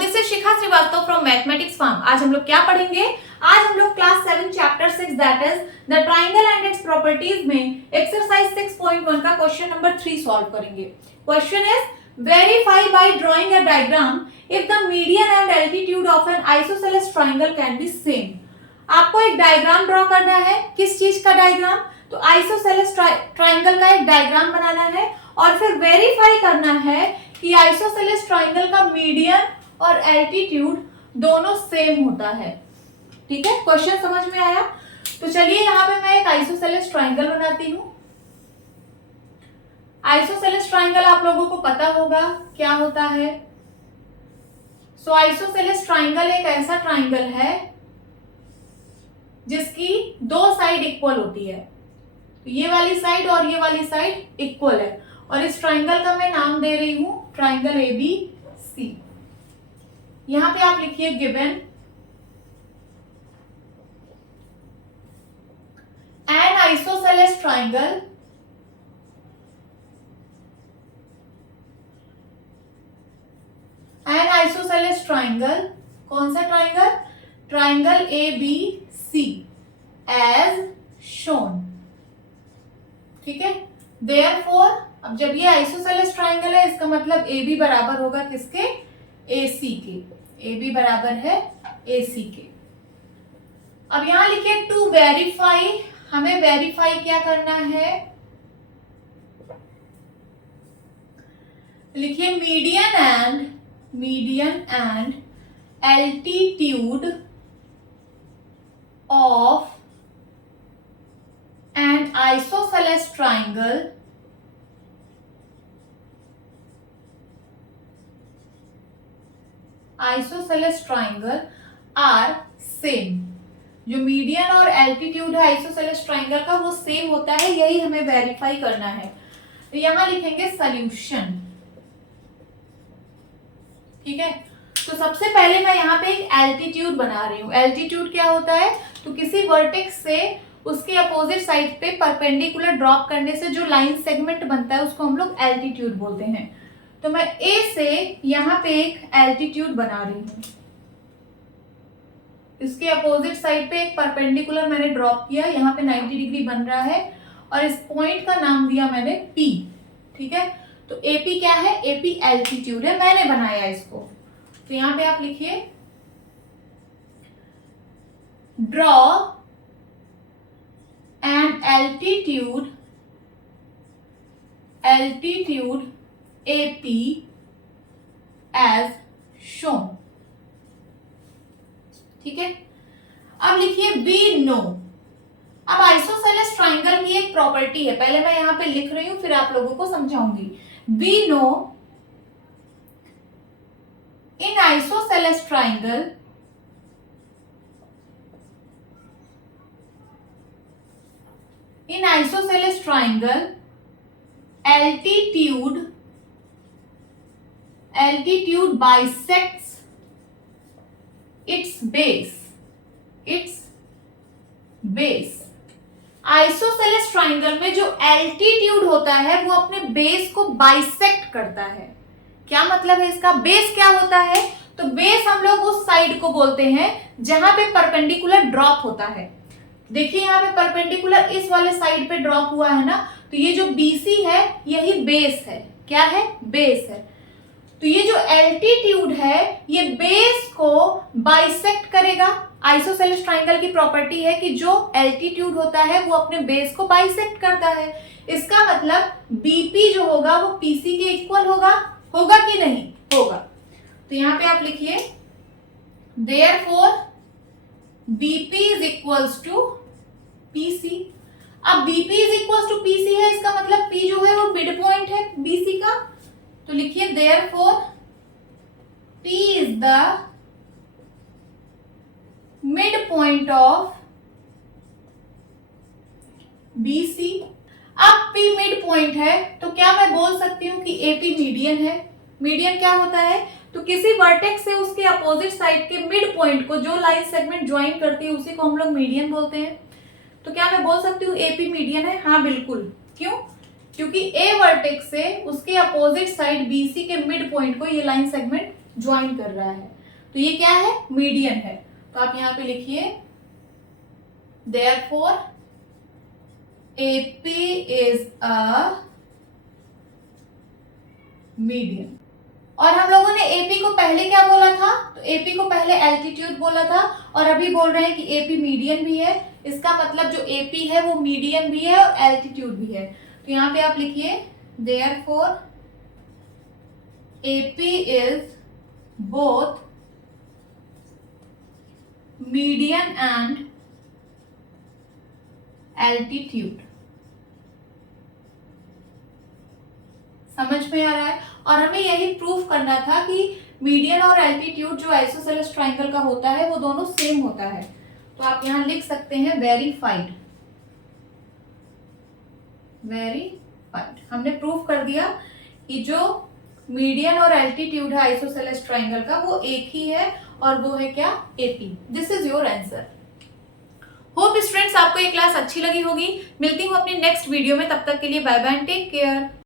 This is Shikha Srivastava from mathematics farm. आज हम लोग क्या पढ़ेंगे? आज हम लोग class 7 chapter 6 that is the triangle and its properties में एक्सरसाइज 6.1 का क्वेश्चन नंबर 3 सॉल्व करेंगे। Question is verify by drawing a diagram if the median and altitude of an isosceles triangle can be same. आपको एक diagram draw करना है। किस चीज का डायग्राम? तो आइसोसेलेस ट्राइंगल का एक डायग्राम बनाना है और फिर वेरीफाई करना है कि आइसोसेलेस ट्राइंगल का मीडियन और एल्टीट्यूड दोनों सेम होता है। ठीक है, क्वेश्चन समझ में आया? तो चलिए यहाँ पे मैं एक आइसोसेलेस ट्राइंगल बनाती हूँ। आइसोसेलेस ट्राइंगल आप लोगों को पता होगा क्या होता है। सो आइसोसेलेस ट्राइंगल एक ऐसा ट्राइंगल है जिसकी दो साइड इक्वल होती है। तो ये वाली साइड और ये वाली साइड इक्वल है और इस ट्राइंगल का मैं नाम दे रही हूं ट्राइंगल ABC। यहां पे आप लिखिए गिवन एन आइसोसेलेस ट्राइंगल कौन सा triangle? Triangle ABC as shown. ठीक है, देयरफॉर अब जब ये आइसोसेलेस ट्राइंगल है इसका मतलब AB बराबर होगा किसके? AC के। AB बराबर है AC के। अब यहां लिखिए टू वेरीफाई। हमें वेरीफाई क्या करना है? लिखिए median and altitude of an isosceles triangle are same. जो मीडियन और एल्टीट्यूड है आइसोसेलेस ट्राइंगल का वो सेम होता है, यही हमें वेरीफाई करना है। तो यहां लिखेंगे सॉल्यूशन। ठीक है, तो सबसे पहले मैं यहाँ पे एक एल्टीट्यूड बना रही हूँ। एल्टीट्यूड क्या होता है? तो किसी वर्टेक्स से उसके अपोजिट साइड पे परपेंडिकुलर ड्रॉप करने से जो लाइन सेगमेंट बनता है उसको हम लोग एल्टीट्यूड बोलते हैं। तो मैं A से यहाँ पे एक एल्टीट्यूड बना रही हूँ। इसके अपोजिट साइड पे एक परपेंडिकुलर मैंने ड्रॉप किया, यहाँ पे 90 डिग्री बन रहा है और इस पॉइंट का नाम दिया मैंने P। ठीक है, तो AP क्या है? AP एल्टीट्यूड है, मैंने बनाया इसको। तो यहाँ पे आप लिखिए draw an altitude AP as shown. ठीक है, अब लिखिए वी नो। अब आइसोसेलेस ट्राइंगल की एक प्रॉपर्टी है, पहले मैं यहां पे लिख रही हूं फिर आप लोगों को समझाऊंगी। We know in isosceles triangle altitude bisects its base। Isosceles triangle में जो एल्टीट्यूड होता है वो अपने बेस को बाइसेक्ट करता है। क्या मतलब है इसका? बेस क्या होता है? तो बेस हम लोग उस साइड को बोलते हैं जहां पे परपेंडिकुलर ड्रॉप होता है। देखिए यहाँ पे परपेंडिकुलर इस वाले साइड पे ड्रॉप हुआ है ना, तो ये जो BC है यही बेस है। क्या है? बेस है। तो ये जो एल्टीट्यूड है ये बेस को बाइसेक्ट करेगा। आइसोसेलेस ट्राइंगल की प्रॉपर्टी है कि जो एल्टीट्यूड होता है वो अपने बेस को बाइसेक्ट करता है। इसका मतलब BP जो होगा वो PC के इक्वल होगा कि नहीं? होगा। तो यहाँ पे आप लिखिए therefore BP is equals to PC। अब BP is equals to PC है, इसका मतलब P जो है वो मिड पॉइंट है BC का। तो लिखिए therefore P is the mid point of BC। अब P मिड पॉइंट है तो क्या मैं बोल सकती हूँ कि AP मीडियन है? मीडियन क्या होता है? तो किसी वर्टेक्स से उसके अपोजिट साइड के मिड पॉइंट को जो लाइन सेगमेंट ज्वाइन करती है उसी को हम लोग मीडियन बोलते हैं। तो क्या मैं बोल सकती हूँ AP मीडियन है? हाँ बिल्कुल। क्यों? क्योंकि A वर्टेक्स से उसके अपोजिट साइड BC के मिड पॉइंट को ये लाइन सेगमेंट ज्वाइन कर रहा है, तो ये क्या है, मीडियन है। तो आप यहां पे लिखिए therefore AP is a median. और हम लोगों ने AP को पहले क्या बोला था, तो AP को पहले एल्टीट्यूड बोला था और अभी बोल रहे हैं कि AP मीडियन भी है। इसका मतलब जो AP है वो मीडियन भी है और एल्टीट्यूड भी है। तो यहाँ पे आप लिखिए therefore AP is both median and altitude. समझ में आ रहा है? और हमें यही प्रूफ करना था कि मीडियन और एल्टीट्यूड जो आइसोसेलेस ट्रायंगल का होता है वो दोनों सेम होता है। तो आप यहां लिख सकते हैं वेरीफाइड। वेरीफाइड, हमने प्रूफ कर दिया कि जो मीडियन और एल्टीट्यूड है आइसोसेलेस ट्रायंगल का वो एक ही है और वो है क्या, AP। This is your answer. Hope students आपको ये क्लास अच्छी लगी होगी। मिलती हूँ अपनी नेक्स्ट वीडियो में, तब तक के लिए bye bye and take care.